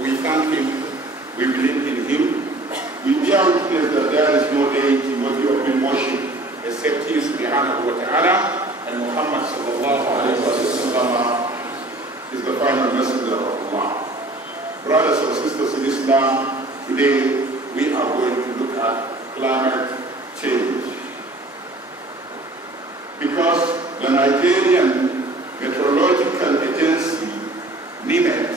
We thank Him. We believe in Him. We bear witness that there is no deity worthy of being worshipped except He subhanahu wa ta'ala, and Muhammad sallallahu alayhi wa sallam is the final messenger of Allah. Brothers and sisters in Islam, today we are going to look at climate change. Because the Nigerian Meteorological Agency, NIMET,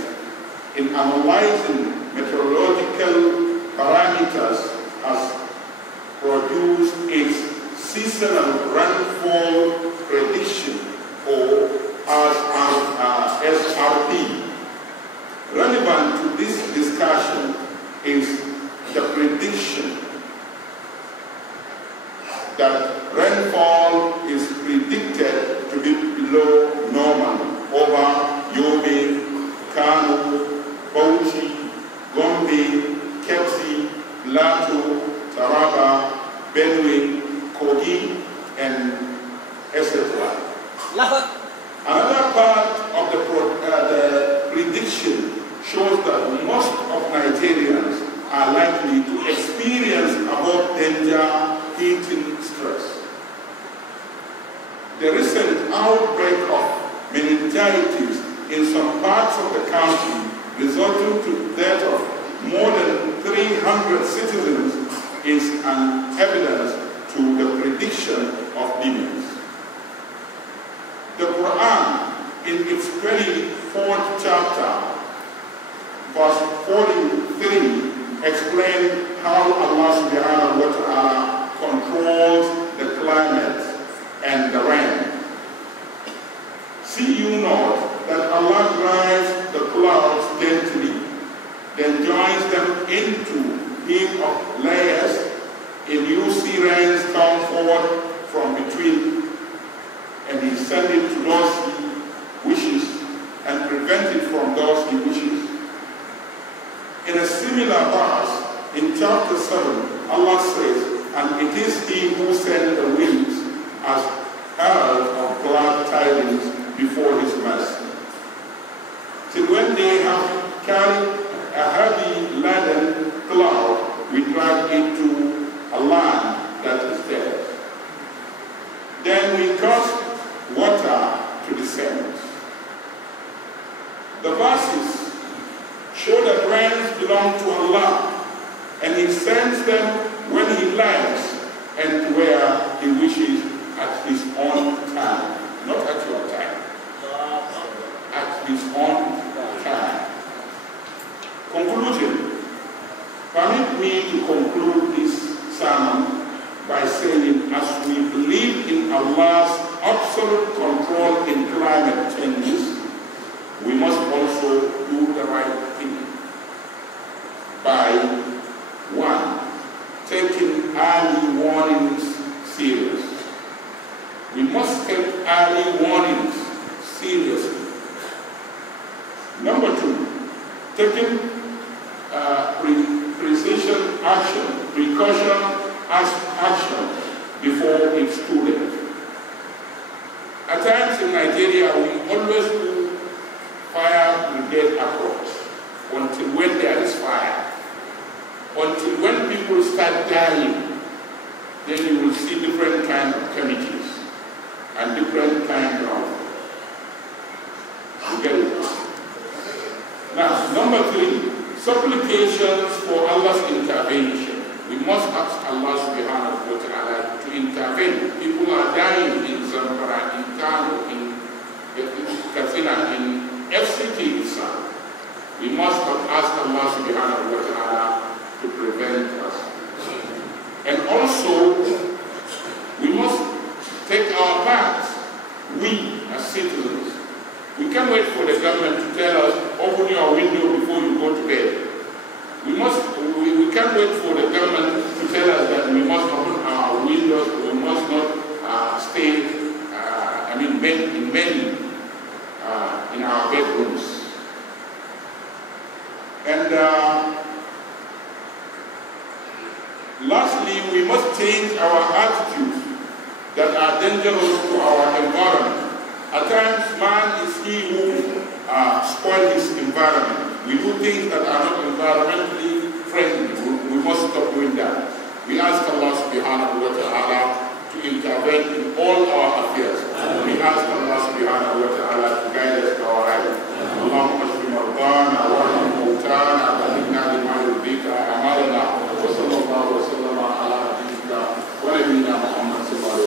in analyzing meteorological parameters, has produced its seasonal rainfall prediction, or SRP. Relevant to this discussion is the prediction that rainfall is predicted to be below normal over Yobe, Kano, Bauchi, Gombe, Kebbi, Plateau, Taraba, Benue, Kogi, and etc. Another part of the prediction shows that most of Nigerians are likely to experience above danger heating stress. The recent outbreak of meningitis in some parts of the country, resulting to the death of more than 300 citizens, is an evidence to the prediction of demons. The Quran, in its 24th chapter, verse 43, explains how Allah subhanahu wa ta'ala controls the climate and the rain. See you not that Allah drives the clouds gently, then joins them into heap of layers, and you see rains come forward from between, and He sends it to those He wishes and prevent it from those He wishes. In a similar verse, in chapter 7, Allah says, and it is He who sent the winds as heralds of glad tidings before His mercy. Till when they have carried a heavy laden cloud, we drag it to a land that is dead. Then we cause water to descend. The verses show that rains belong to Allah, and He sends them when He likes and where He wishes at His own time. Not at your time. At His own time. Conclusion. Permit me to conclude this sermon by saying, as we believe in Allah's absolute control in climate changes, we must also do the right thing by 1. Taking early warnings serious. We must take early warnings seriously. Number 2, taking precaution action before it's too late. At times in Nigeria, we always do fire brigade approach until when there is fire. Until when people start dying, then you will see different kinds of chemicals and different kinds of, you get it? Now, number 3, supplications for Allah's intervention. We must ask Allah subhanahu wa ta'ala to intervene. People are dying in Zamfara, in Kano, in Katsina, in FCT itself. We must ask Allah subhanahu wa ta'ala to prevent us. And also, we must take our part, we as citizens. We can't wait for the government to tell us, open your window before you go to bed. We can't wait for the government to tell us that we must open our windows, we must not stay, in our bedrooms. And lastly, we must change our attitudes that are dangerous to our environment. At times, man is he who spoils his environment. we do things that are not environmentally friendly. We must stop doing that. We ask Allah subhanahu wa ta'ala to intervene in all our affairs. We ask Allah subhanahu wa